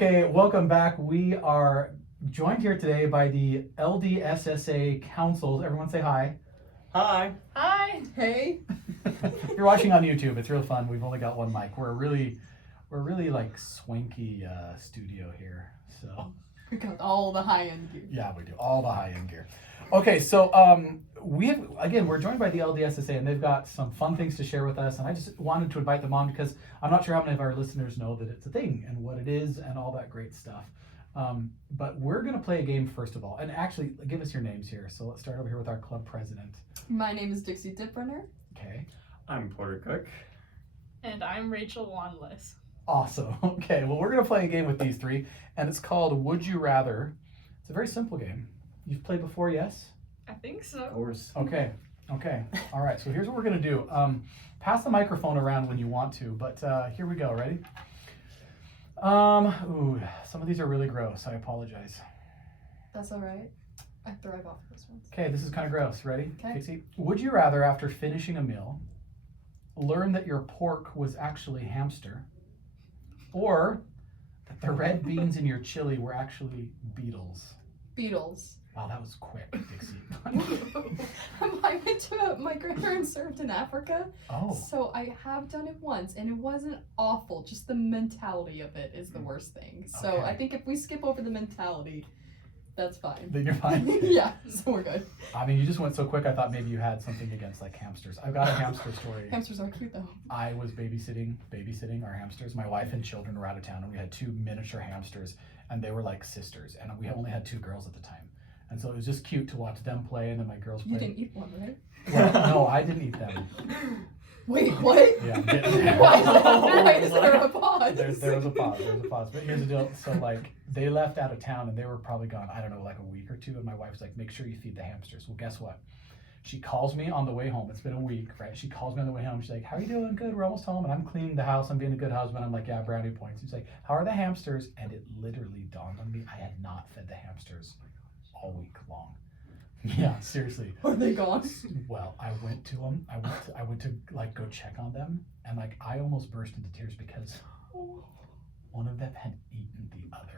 Okay, welcome back. We are joined here today by the LDSSA councils. Everyone say hi. Hi. Hi. Hey. You're watching on YouTube. It's real fun. We've only got one mic. We're really like swanky studio here. So We got all the high-end gear. yeah, we do all the high-end gear. Okay, so we're joined by the LDSSA, and they've got some fun things to share with us. And I just wanted to invite them on because I'm not sure how many of our listeners know that it's a thing and what it is and all that great stuff. But we're gonna play a game first of all, and actually give us your names here. So let's start over here with our club president. My name is Dixie Diprunner. Okay. I'm Porter Cook. And I'm Rachel Wanless. Awesome. Okay, well, we're going to play a game with these three, and it's called Would You Rather. It's a very simple game. You've played before, yes? I think Of so. course. Okay. All right, so here's what we're going to do. Pass the microphone around when you want to, but here we go. Ready? Some of these are really gross. I apologize. That's all right. I thrive off of this one. Okay, this is kind of gross. Ready? Okay. Dixie? Would you rather, after finishing a meal, learn that your pork was actually hamster, or that the red beans in your chili were actually beetles? Beatles. Wow, that was quick, Dixie. I went to my grandparents served in Africa, Oh, so I have done it once, and it wasn't awful. Just the mentality of it is the worst thing. So Okay. I think if we skip over the mentality, that's fine. then you're fine. Yeah, so we're good. I mean, you just went so quick, I thought maybe you had something against like hamsters. I've got a hamster story. Hamsters are cute though. I was babysitting our hamsters. My wife and children were out of town, and we had two miniature hamsters, and they were like sisters, and we only had two girls at the time. And so it was just cute to watch them play, and then my girls play. You didn't eat one, right? Well, no, I didn't eat them. Wait, what? Yeah, I'm getting there. Why is there a pause? There was a pause. But here's the deal. So like they left out of town, and they were probably gone, I don't know, like a week or two. And my wife's like, make sure you feed the hamsters. Well, guess what? She calls me on the way home. It's been a week, right? She calls me on the way home. She's like, how are you doing? Good. We're almost home. And I'm cleaning the house. I'm being a good husband. I'm like, yeah, brownie points. She's like, how are the hamsters? And it literally dawned on me, I had not fed the hamsters all week long. Yeah, seriously. Are they gone? Well, I went to them. I went to like go check on them, and like I almost burst into tears because one of them had eaten the other.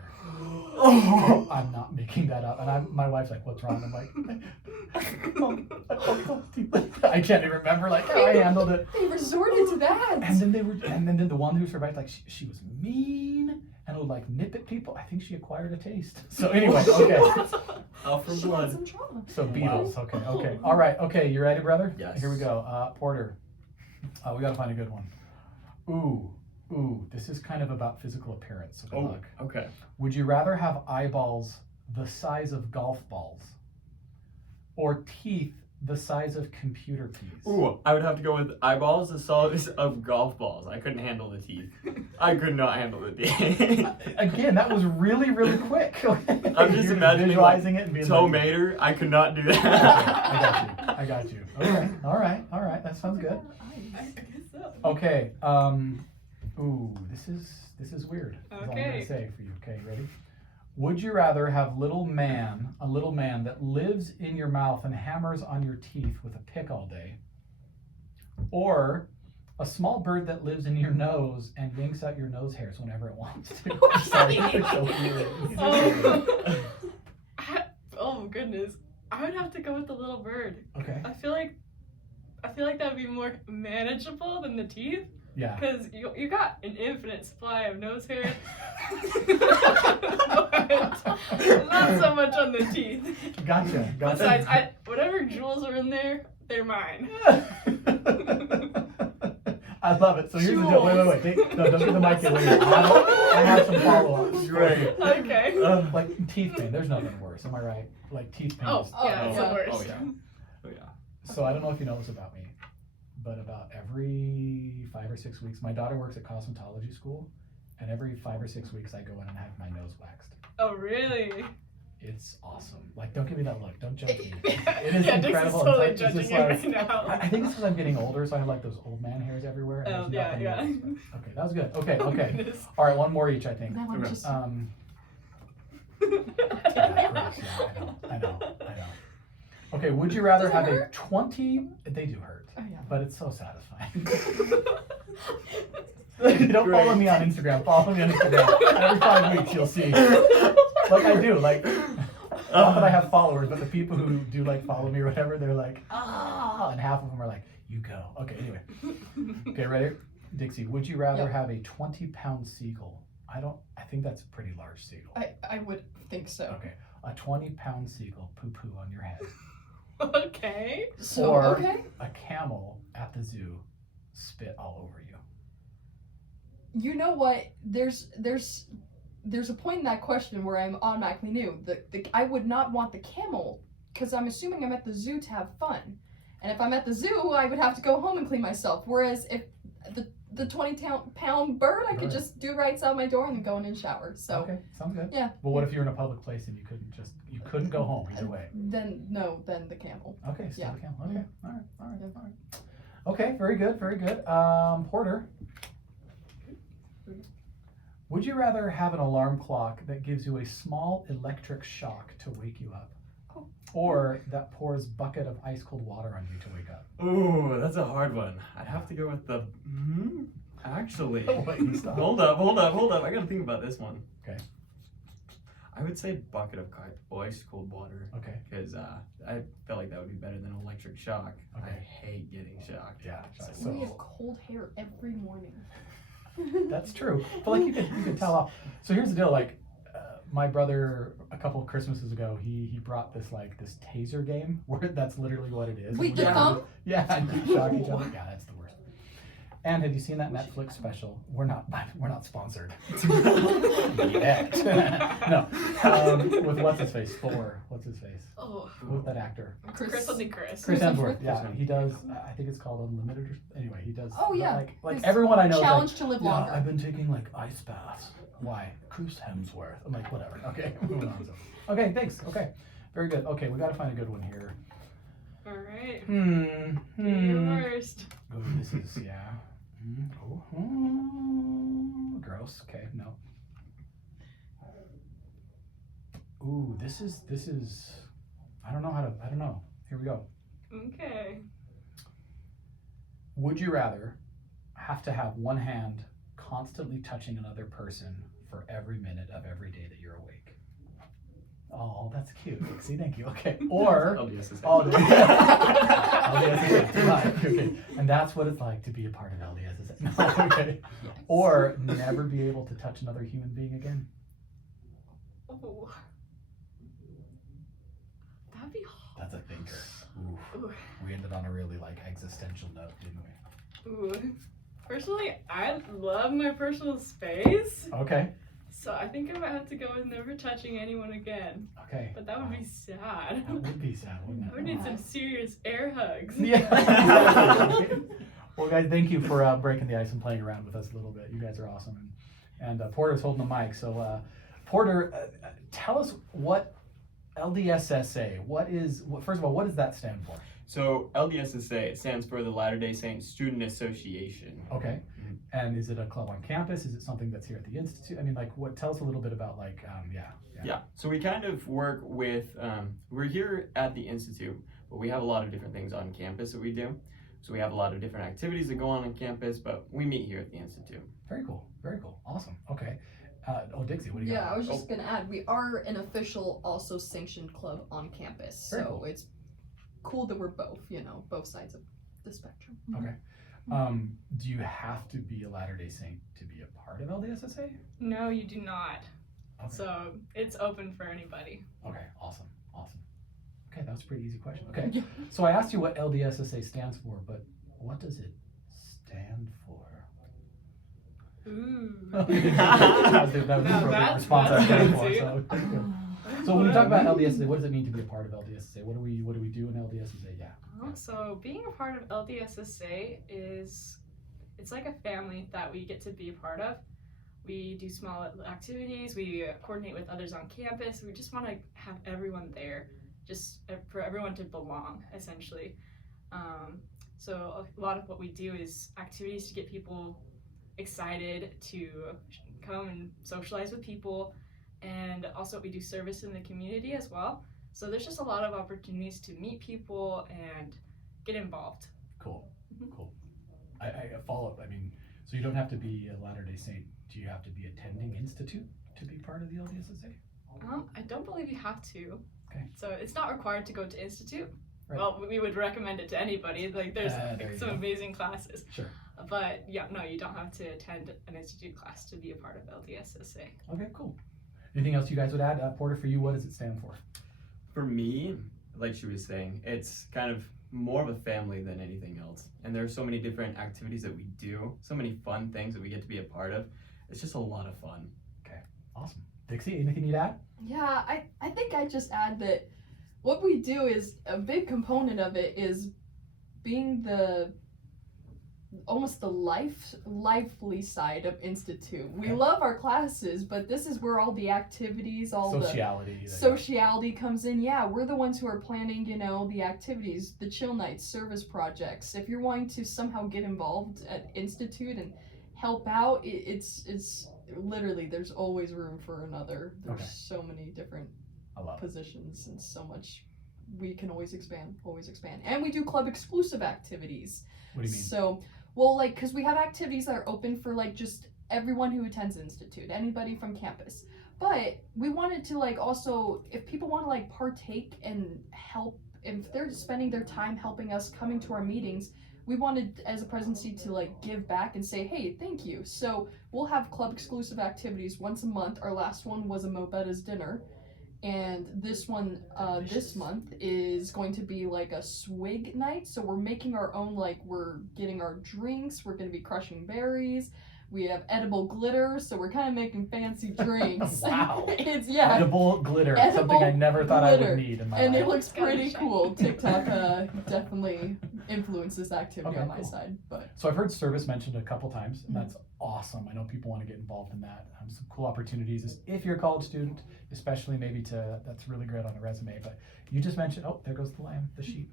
I'm not making that up. And my wife's like, "What's wrong?" I'm like, I can't even remember like how I handled it. They resorted to that. And then the one who survived, like she was mean and would like nip at people. I think she acquired a taste. So anyway, okay. Out for She had blood. some trauma. So beetles. Okay. All right. Okay, you ready, brother? Yes. Here we go. Porter. We gotta find a good one. Ooh. This is kind of about physical appearance. So good luck. Okay. Would you rather have eyeballs the size of golf balls, or teeth the size of computer keys? Ooh, I would have to go with eyeballs the size of golf balls. I couldn't handle the teeth. I could not handle the teeth. Again, that was really, really quick. I'm just You're imagining visualizing it and being Toe like, Mater, I could not do okay, that. I got you. Okay. All right. That sounds good. I guess so. Okay. This is weird. That's all I'm gonna Okay. say for you. Okay, ready? Would you rather have a little man that lives in your mouth and hammers on your teeth with a pick all day, or a small bird that lives in your nose and yanks out your nose hairs whenever it wants to? Sorry, it's so weird. Oh goodness. I would have to go with the little bird. Okay. I feel like that would be more manageable than the teeth, Yeah. because you got an infinite supply of nose hair. But not so much on the teeth. Gotcha. Besides, whatever jewels are in there, they're mine. I love it. So here's the deal. Wait. No, don't get the mic yet. Wait. I have some follow-ups. Great. Okay. Like teeth pain. There's nothing worse. Am I right? Like teeth pain. Oh, is- yeah, it's the yeah. worst. Oh yeah. So I don't know if you know this about me, but about every 5 or 6 weeks, my daughter works at cosmetology school, and every 5 or 6 weeks I go in and have my nose waxed. Oh, really? It's awesome. Like, don't give me that look. Don't judge me. Yeah, It is Dixie's incredible. totally It's judging just you like- right now. I think it's because I'm getting older, so I have like those old man hairs everywhere. And Oh, there's yeah, nothing yeah. worse. Okay, that was good. Okay. Oh, goodness. All right, one more each, I think. That one just. Yeah, gross. Yeah, I know. Okay, would you rather Does it have hurt? they do hurt, Oh, yeah. but it's so satisfying. If you don't follow me on Instagram, follow me on Instagram. Every 5 weeks you'll see. Like I do, like not that I have followers, but the people who do like follow me or whatever, they're like, and half of them are like, you go. Okay, anyway. Okay, ready? Dixie, would you rather Yep. have a 20-pound seagull? I think that's a pretty large seagull. I would think so. Okay. A 20-pound seagull poo-poo on your head. Okay. So, Or okay. a camel at the zoo spit all over you. You know what? There's a point in that question where I'm automatically knew I would not want the camel because I'm assuming I'm at the zoo to have fun, and if I'm at the zoo, I would have to go home and clean myself. Whereas if the 20-pound bird, I could Right. just do right outside my door and then go in and shower. So Okay, sounds good. yeah. Well, what if you're in a public place and you couldn't go home either way? Then the camel. Okay, still Yeah. the camel. Okay, all right. Okay, very good. Porter, would you rather have an alarm clock that gives you a small electric shock to wake you up, Oh. or that pours bucket of ice cold water on you to wake up? Ooh, that's a hard one. I'd have to go with the. Actually, Wait, stop. hold up. I gotta think about this one. Okay. I would say bucket of ice cold water Okay. because I feel like that would be better than electric shock. I Okay. hate getting shocked. Yeah. We have So cold hair every morning. that's true. But like you can tell off. So here's the deal. Like my brother a couple of Christmases ago, he brought this taser game where that's literally what it is. Wait, And the we- thumb? Yeah, and you shock each other. Yeah, that's the worst. And have you seen that Netflix special? We're not sponsored. Yet. No. With what's his face? Thor. What's his face? Oh, With that actor. Chris something Chris. Chris Hemsworth? Hemsworth. Yeah, Chris he does. I think it's called Unlimited. Anyway, he does. Oh, but yeah. Like His everyone I know. is Challenge like, to live yeah, longer. I've been taking like ice baths. Why? Chris Hemsworth. I'm like, whatever. Okay, moving on. Okay, thanks. Okay, very good. Okay, we got to find a good one here. All right. Hmm. You're worst. Oh, this is yeah. Gross. Okay, no. Ooh, this is. I don't know. Here we go. Okay. Would you rather have to have one hand constantly touching another person for every minute of every day that you're awake? Oh, that's cute. See, thank you. Okay. Or LDSSA. LDSSA. Okay. And that's what it's like to be a part of LDSSA. No, okay. Or never be able to touch another human being again. Oh. That'd be hard. That's a thinker. Ooh. Ooh. We ended on a really existential note, didn't we? Ooh. Personally, I love my personal space, Okay. so I think I might have to go with never touching anyone again. Okay. But that would be sad. That would be sad, wouldn't it? I would need some serious air hugs. Yeah. Well, guys, thank you for breaking the ice and playing around with us a little bit. You guys are awesome. And Porter's holding the mic. So, Porter, tell us what LDSSA, first of all, what does that stand for? So LDSSA, it stands for the Latter-day Saints Student Association. Okay. And is it a club on campus? Is it something that's here at the Institute? I mean, tell us a little bit about Yeah. So we kind of work with, we're here at the Institute, but we have a lot of different things on campus that we do. So we have a lot of different activities that go on campus, but we meet here at the Institute. Very cool. Awesome. Okay. Dixie, what do you Yeah, got? I was just gonna add, we are an official, also sanctioned club on campus, Very so cool. it's cool that we're both sides of the spectrum. Okay. Do you have to be a Latter-day Saint to be a part of LDSSA? No, you do not. Okay. So it's open for anybody. Okay, awesome. Okay, that was a pretty easy question. Okay, Yeah. so I asked you what LDSSA stands for, but what does it stand for? Ooh. that was the Now appropriate that's response I was going for. fancy. So when we talk about LDSSA, what does it mean to be a part of LDSSA? What do we do in LDSSA? Yeah. So being a part of LDSSA it's like a family that we get to be a part of. We do small activities, we coordinate with others on campus. We just want to have everyone there, just for everyone to belong, essentially. So a lot of what we do is activities to get people excited to come and socialize with people, and also we do service in the community as well. So there's just a lot of opportunities to meet people and get involved. Cool. Mhm. Cool. I follow up. I mean, So you don't have to be a Latter-day Saint. Do you have to be attending Institute to be part of the LDSSA? I don't believe you have to. Okay. So it's not required to go to Institute. Right. Well, we would recommend it to anybody. Like there's There you some go. amazing classes. Sure. But yeah, no, you don't have to attend an Institute class to be a part of LDSSA. Okay, cool. Anything else you guys would add? Porter, for you, what does it stand for? For me, like she was saying, it's kind of more of a family than anything else. And there are so many different activities that we do, so many fun things that we get to be a part of. It's just a lot of fun. Awesome. Dixie, anything you'd add? Yeah, I think I just add that what we do is a big component of it is being almost the lively side of Institute. We Okay. love our classes, but this is where all the activities, all Sociality. the sociality comes in. Yeah, we're the ones who are planning, the activities, the chill nights, service projects. If you're wanting to somehow get involved at Institute and help out, it's literally, there's always room for another. There's Okay. so many different I love it. positions and so much we can always expand. And we do club exclusive activities. What do you mean? So, well, like, because we have activities that are open for, like, just everyone who attends Institute, anybody from campus. But we wanted to, like, also, if people want to, like, partake and help, if they're spending their time helping us, coming to our meetings, we wanted, as a presidency, to, like, give back and say, hey, thank you. So we'll have club exclusive activities once a month. Our last one was a Mobetta's dinner. And this one, this month is going to be like a swig night. So we're making our own, like, we're getting our drinks. We're going to be crushing berries. We have edible glitter. So we're kind of making fancy drinks. Wow. It's, Edible glitter. Edible Something I never thought I glitter. would need in my And life. it looks It's gotta be pretty shiny. cool. TikTok definitely influenced this activity Okay, on my cool. side. But So I've heard service mentioned a couple times, and Mhm. that's awesome. I know people want to get involved in that. Some cool opportunities is if you're a college student, especially maybe that's really great on a resume. But you just mentioned, oh, there goes the lamb, the sheep.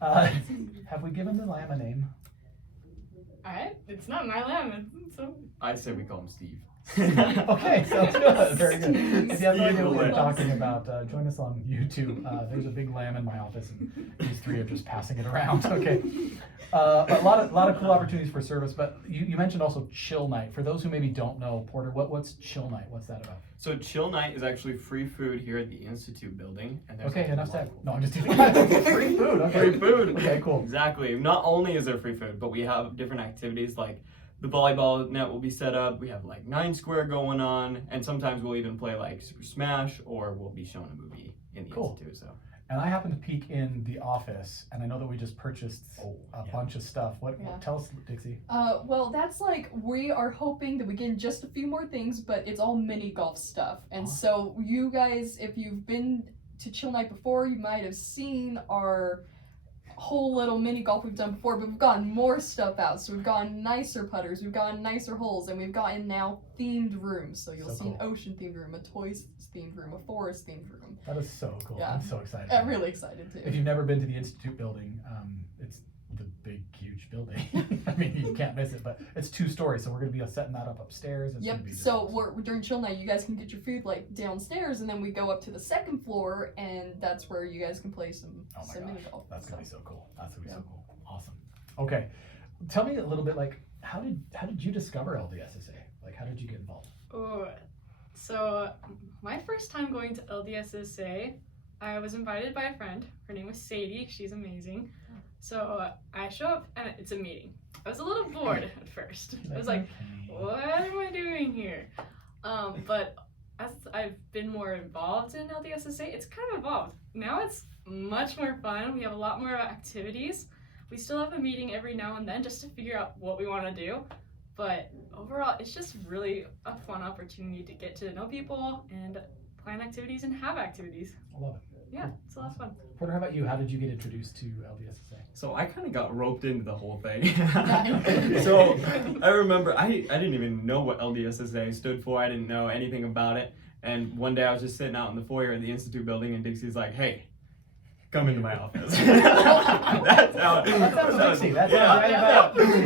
Have we given the lamb a name? Alright, it's not my lamb. So I say we call him Steve. Okay, sounds good. Very good. If you have no idea what we're Steve. talking about, join us on YouTube. There's a big lamb in my office, and these three are just passing it around. Okay. But a lot of cool opportunities for service. But you mentioned also chill night. For those who maybe don't know, Porter, what's chill night? What's that about? So chill night is actually free food here at the Institute building. And there's Okay, a enough lot- said. No, I'm just teasing. Free food. Okay. Free food. Okay, cool. Exactly. Not only is there free food, but we have different activities like the volleyball net will be set up. We have like 9 Square going on, and sometimes we'll even play like Super Smash, or we'll be showing a movie in the Cool. Institute. So And I happened to peek in the office, and I know that we just purchased a bunch of stuff. What Yeah. tell us, Dixie? well, that's like, we are hoping that we get just a few more things, but it's all mini golf stuff. And so you guys, if you've been to Chill Night before, you might have seen our whole little mini golf we've done before, but we've gotten more stuff out. So we've gotten nicer putters, we've gotten nicer holes, and we've gotten now themed rooms. So you'll So see an cool. ocean themed room, a toys themed room, a forest themed room. That is so cool. Yeah. I'm so excited. I'm really excited too. If you've never been to the Institute building, it's the big, huge building. I mean, you can't miss it, but it's 2 stories, so we're going to be setting that up upstairs. It's Yep. gonna be just So awesome. we're during chill night, you guys can get your food like downstairs, and then we go up to the 2nd floor, and that's where you guys can play some Oh my mini gosh, golf. that's So- gonna be so cool. That's gonna be Yeah. so cool. Awesome. Okay, tell me a little bit, like, how did you discover LDSSA? Like, how did you get involved? Oh, so my first time going to LDSSA, I was invited by a friend. Her name was Sadie. She's amazing. So I show up and it's a meeting. I was a little bored at first. I was like, okay. what am I doing here? But as I've been more involved in LDSSA, it's kind of evolved. Now it's much more fun. We have a lot more activities. We still have a meeting every now and then just to figure out what we want to do. But overall, it's just really a fun opportunity to get to know people and plan activities and have activities. I love it. Yeah, it's a lot of fun. Porter, how about you? How did you get introduced to LDSSA? So I kind of got roped into the whole thing. Nice. So I remember I didn't even know what LDSSA stood for. I didn't know anything about it. And one day I was just sitting out in the foyer at the Institute building, and Dixie's like, "Hey, come into my office." That's how. Dixie. That's yeah. we met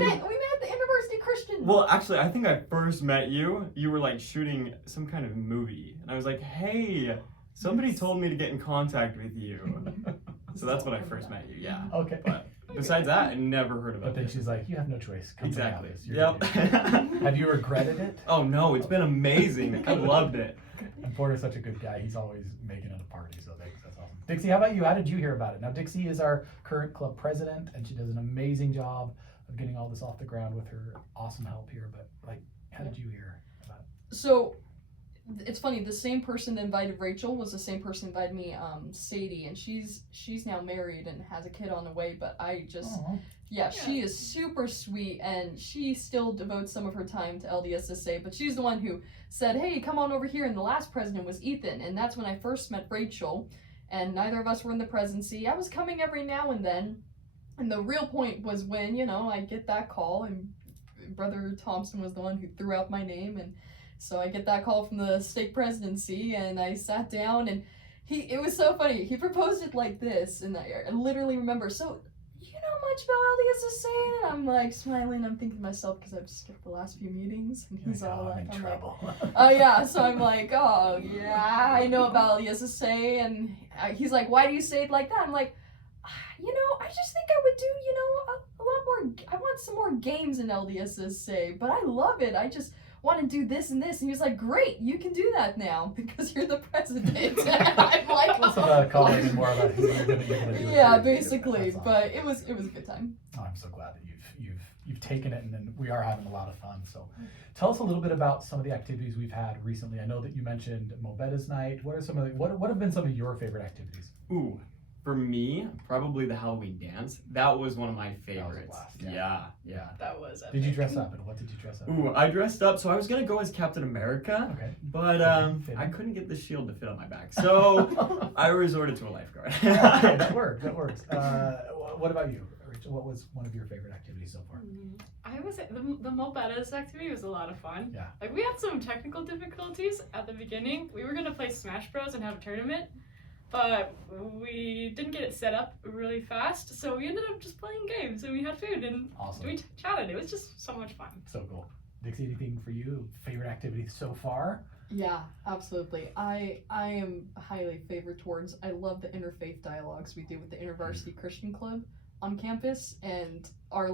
at the University Christian. Well, actually, I think I first met you. You were like shooting some kind of movie, and I was like, "Hey, somebody told me to get in contact with you." So that's when I first met you. Yeah. Okay. But besides that, I never heard about But then it. she's like, you have no choice. Come to the Exactly. office. You're Yep. gonna do it." Have you regretted it? Oh no, it's been amazing. I loved it. And Porter's such a good guy. He's always making it a party, so thanks. That's awesome. Dixie, how about you? How did you hear about it? Now, Dixie is our current club president, and she does an amazing job of getting all this off the ground with her awesome help here. But, like, how did you hear about it? So it's funny, the same person that invited Rachel was the same person that invited me, Sadie, and she's now married and has a kid on the way, but I just Aw. yeah, she is super sweet, and she still devotes some of her time to LDSSA, but she's the one who said, hey, come on over here, and the last president was Ethan, and that's when I first met Rachel, and neither of us were in the presidency. I was coming every now and then, and the real point was when, I get that call, and Brother Thompson was the one who threw out my name, and so I get that call from the stake presidency, and I sat down, and it was so funny. He proposed it like this, and I literally remember, so you know much about LDSSA? And I'm like smiling, I'm thinking to myself, because I've skipped the last few meetings, and he's all like, I'm in trouble. oh yeah, so I'm like, oh yeah, I know about LDSSA, and he's like, why do you say it like that? I'm like, I just think I would do, a lot more, I want some more games in LDSSA, but I love it, I just want to do this and this, and he was like, great, you can do that now, because you're the president. And I'm like, What's about calling more about who you're gonna do? yeah, it. basically, That's awesome. but it was a good time. Oh, I'm so glad that you've taken it, and then we are having a lot of fun. So, tell us a little bit about some of the activities we've had recently. I know that you mentioned Mobetta's night. What are some of what have been some of your favorite activities? Ooh, for me, probably the Halloween dance. That was one of my That was a favorites. blast, Yeah. That was Did you epic. dress up, and what did you dress up? Ooh, I dressed up, so I was gonna go as Captain America, Okay. but Fitting. I couldn't get the shield to fit on my back, so I resorted to a lifeguard. Okay, that works. What about you, Rachel? What was one of your favorite activities so far? I was the Mobetta's activity was a lot of fun. Yeah. Like we had some technical difficulties at the beginning. We were gonna play Smash Bros and have a tournament, but we didn't get it set up really fast, so we ended up just playing games and we had food and Awesome. we chatted. It was just so much fun. So cool. Dixie, anything for you? Favorite activity so far? Yeah, absolutely. I am highly favored towards, I love the interfaith dialogues we do with the InterVarsity Christian Club on campus, and our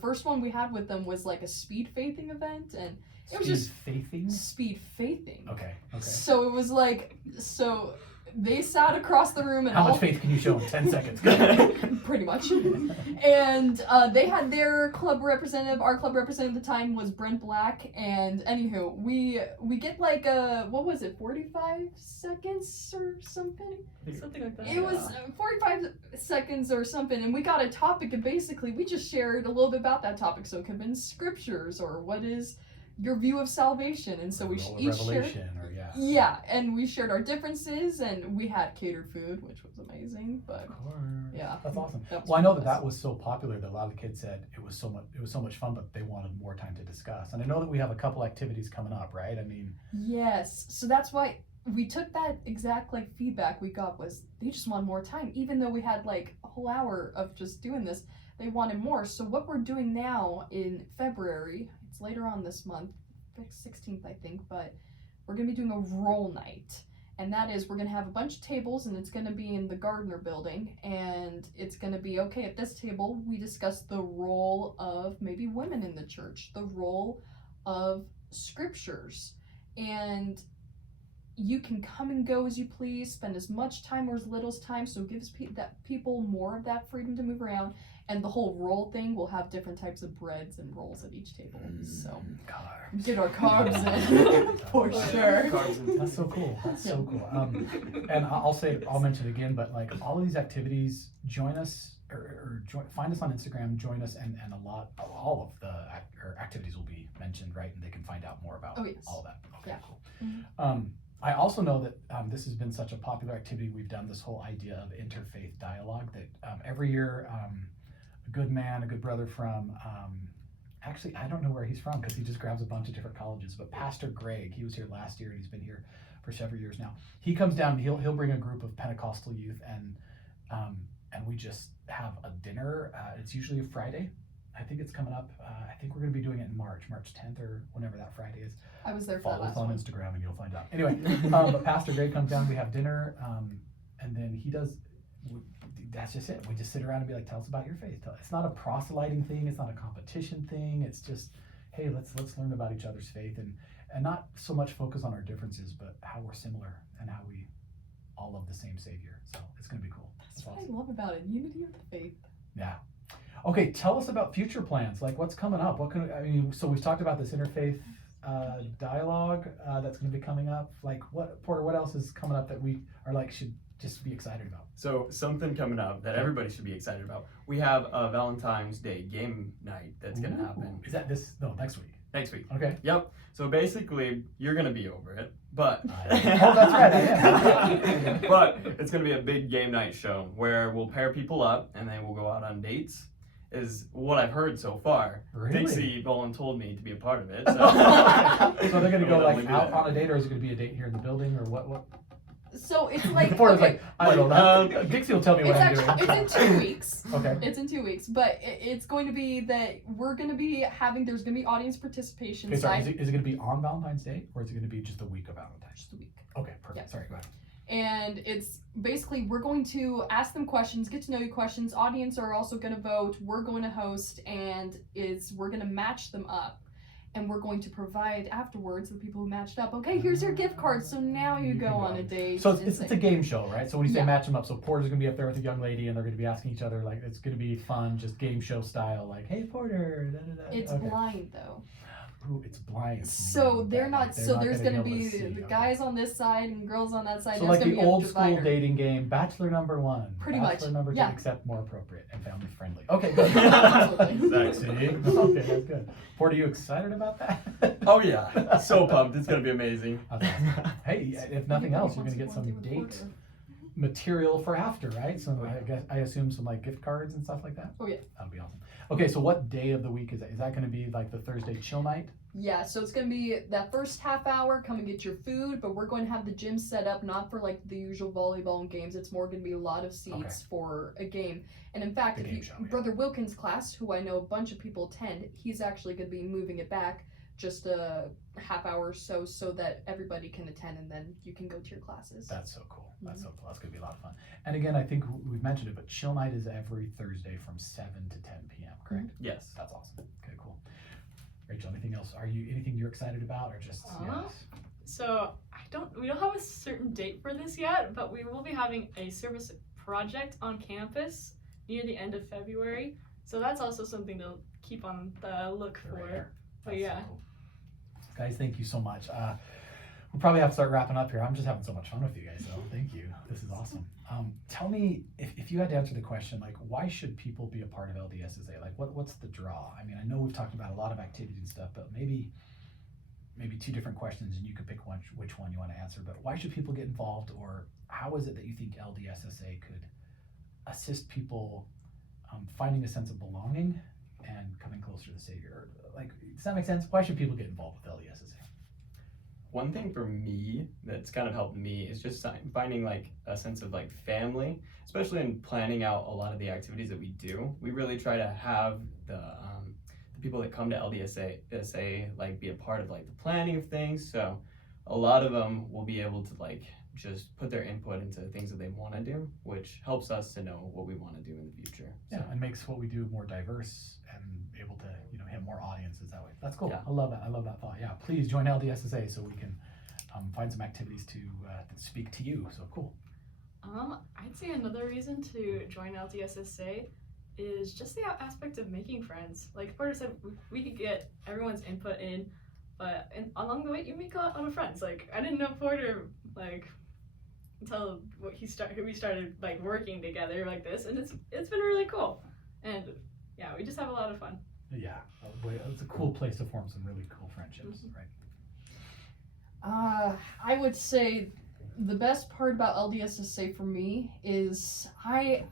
first one we had with them was like a speed faithing event, and it was just faithing. speed faithing. Okay. So it was like, they sat across the room and How all much faith can you show in 10 seconds? pretty much. And they had their club representative. Our club representative at the time was Brent Black. And anywho, we get like what was it, 45 seconds or something? Something like that. It was 45 seconds or something, and we got a topic, and basically we just shared a little bit about that topic. So it could have been scriptures, or what is your view of salvation, and so we each shared. Yeah, and we shared our differences, and we had catered food, which was amazing. But Of course. yeah, That's awesome. that was Well, I know fun. that was so popular that a lot of the kids said it was so much fun, but they wanted more time to discuss. And I know that we have a couple activities coming up, right? I mean, Yes, so that's why we took that exact feedback we got was they just want more time, even though we had a whole hour of just doing this. They wanted more. So what we're doing now in February, it's later on this month, 16th I think, but we're gonna be doing a role night, and that is we're gonna have a bunch of tables, and it's gonna be in the Gardner building, and it's gonna be okay. At this table, we discuss the role of maybe women in the church, the role of scriptures, and you can come and go as you please, spend as much time or as little as time, so it gives people more of that freedom to move around. And the whole roll thing will have different types of breads and rolls at each table. So carbs. get our carbs in for sure. That's so cool. That's so cool. And I'll mention it again, but all of these activities, join us or find us on Instagram, join us, and all of the activities will be mentioned, right? And they can find out more about all of that. Okay, Yeah. cool. Mm-hmm. I also know that this has been such a popular activity. We've done this whole idea of interfaith dialogue that every year, a good brother from, actually, I don't know where he's from because he just grabs a bunch of different colleges, but Pastor Greg, he was here last year and he's been here for several years now. He comes down, he'll bring a group of Pentecostal youth, and we just have a dinner. It's usually a Friday. I think it's coming up. I think we're going to be doing it in March 10th or whenever that Friday is. I was there for that Follow us last on one. Instagram and you'll find out. Anyway, but Pastor Greg comes down, we have dinner, and then he does, that's just it. We just sit around and be like, tell us about your faith. It's not a proselyting thing. It's not a competition thing. It's just, hey, let's learn about each other's faith and not so much focus on our differences, but how we're similar and how we all love the same Savior. So it's going to be cool. That's what I love about it. Unity of the faith. Yeah. Okay, tell us about future plans. Like, what's coming up? So we've talked about this interfaith dialogue that's going to be coming up. Like, Porter, what else is coming up that we are like should just be excited about? So something coming up that everybody should be excited about. We have a Valentine's Day game night that's going to happen. Is that next week? Next week. Okay. Yep. So basically, you're going to be over it, but Oh, that's right. I am. but it's going to be a big game night show where we'll pair people up and then we'll go out on dates. Is what I've heard so far. Really? Dixie voluntold me to be a part of it. So they're going to go We'll like only do out that. on a date, or is it going to be a date here in the building, or what? So it's like, Porter's okay, like, I don't know. Dixie will tell me what I'm doing. it's in 2 weeks. Okay. It's in 2 weeks, but it's going to be that we're going to be there's going to be audience participation. Okay, sorry. Is it going to be on Valentine's Day, or is it going to be just the week of Valentine's? Just a week. Okay, perfect. Yeah. Sorry, go ahead. And it's basically, we're going to ask them questions, get to know you questions. Audience are also going to vote. We're going to host, and we're going to match them up. And we're going to provide afterwards the people who matched up. Okay, here's your gift card. So now you go on a date. So it's a game show, right? So when you say Yeah. match them up, so Porter's gonna be up there with a young lady, and they're gonna be asking each other, like, it's gonna be fun, just game show style, like, hey Porter, da, da, da. It's Okay. blind though. Ooh, it's blind. So they're not. So there's going to able be see, the okay. guys on this side and girls on that side. So There's like gonna the be a old school divider. dating game, Bachelor number one. Pretty much, Bachelor number two, yeah. except more appropriate and family friendly. Okay, good. Exactly. See? Okay, that's good. Porter, you excited about that? Oh yeah, so pumped! It's gonna be amazing. That's awesome. Hey, if nothing else, you're gonna get some Wants to date with Porter. material for after, right? So I assume some like gift cards and stuff like that. Oh yeah. That'll be awesome. Okay, so what day of the week is that? Is that going to be like the Thursday chill night? Yeah, so it's going to be that first half hour, come and get your food, but we're going to have the gym set up not for like the usual volleyball and games. It's more going to be a lot of seats Okay. for a game. And in fact, The if game you, show, yeah. Brother Wilkins' class, who I know a bunch of people attend, he's actually going to be moving it back just a half hour or so that everybody can attend and then you can go to your classes. That's so cool. That's so cool. That's going to be a lot of fun. And again, I think we've mentioned it, but chill night is every Thursday from 7 to 10 p.m., correct? Yes. That's awesome. Okay, cool. Rachel, anything else? Anything you're excited about, or just yes? So we don't have a certain date for this yet, but we will be having a service project on campus near the end of February. So that's also something to keep on the look for. Radar. But That's yeah. so cool. Guys, thank you so much. We'll probably have to start wrapping up here. I'm just having so much fun with you guys, so thank you. This is awesome. Tell me, if you had to answer the question, like, why should people be a part of LDSSA? Like, what's the draw? I mean, I know we've talked about a lot of activities and stuff, but maybe two different questions, and you could pick which one you want to answer. But why should people get involved, or how is it that you think LDSSA could assist people finding a sense of belonging and coming closer to the Savior? Like, does that make sense? Why should people get involved with LDSSA? One thing for me that's kind of helped me is just finding like a sense of like family, especially in planning out a lot of the activities that we do. We really try to have the people that come to LDSSA like be a part of like the planning of things. So a lot of them will be able to like just put their input into things that they want to do, which helps us to know what we want to do in the future. Yeah, and makes what we do more diverse and able to, hit more audiences that way. That's cool. Yeah. I love that. I love that thought. Yeah, please join LDSSA so we can find some activities to speak to you. So cool. I'd say another reason to join LDSSA is just the aspect of making friends. Like Porter said, we could get everyone's input in, but along the way you make a lot of friends. Like I didn't know Porter like until we started like working together like this, and it's been really cool. And yeah, we just have a lot of fun. Yeah, it's a cool place to form some really cool friendships, right? I would say the best part about LDSSA for me is I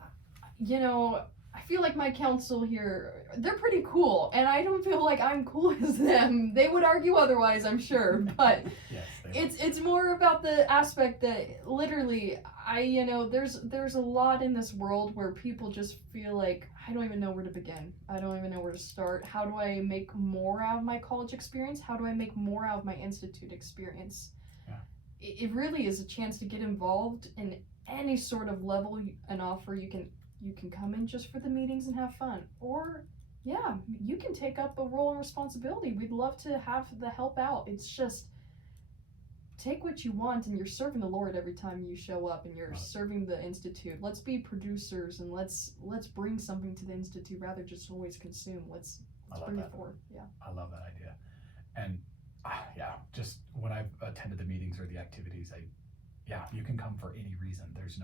feel like my council here, they're pretty cool, and I don't feel like I'm cool as them. They would argue otherwise, I'm sure, but Yes, it's more about the aspect that literally there's a lot in this world where people just feel like I don't even know where to begin. I don't even know where to start. How do I make more out of my college experience? How do I make more out of my institute experience? Yeah. It really is a chance to get involved in any sort of level and offer. You can you can come in just for the meetings and have fun, or yeah, you can take up a role and responsibility. We'd love to have the help out. It's just take what you want, and you're serving the Lord every time you show up, and you're serving the Institute. Let's be producers, and let's bring something to the Institute rather just always consume. Let's bring it forward. Yeah, I love that idea. And yeah, just when I've attended the meetings or the activities, you can come for any reason. There's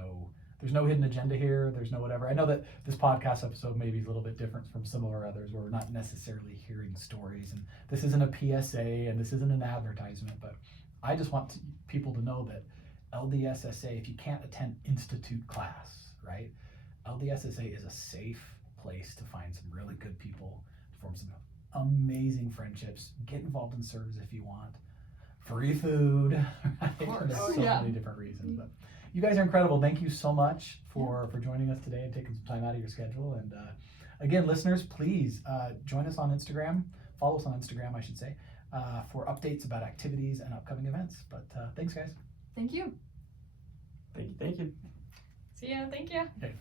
no hidden agenda here. There's no whatever. I know that this podcast episode maybe is a little bit different from some of our others, where we're not necessarily hearing stories, and this isn't a PSA and this isn't an advertisement, but I just want people to know that LDSSA, if you can't attend Institute class, right? LDSSA is a safe place to find some really good people, form some amazing friendships, get involved in serves if you want, free food, right? Of course. There's Oh, so yeah. many different reasons, but you guys are incredible. Thank you so much for joining us today and taking some time out of your schedule. And again, listeners, please join us on Instagram, follow us on Instagram, I should say, for updates about activities and upcoming events. But thanks, guys. thank you. Thank you. See ya. Thank you. Okay.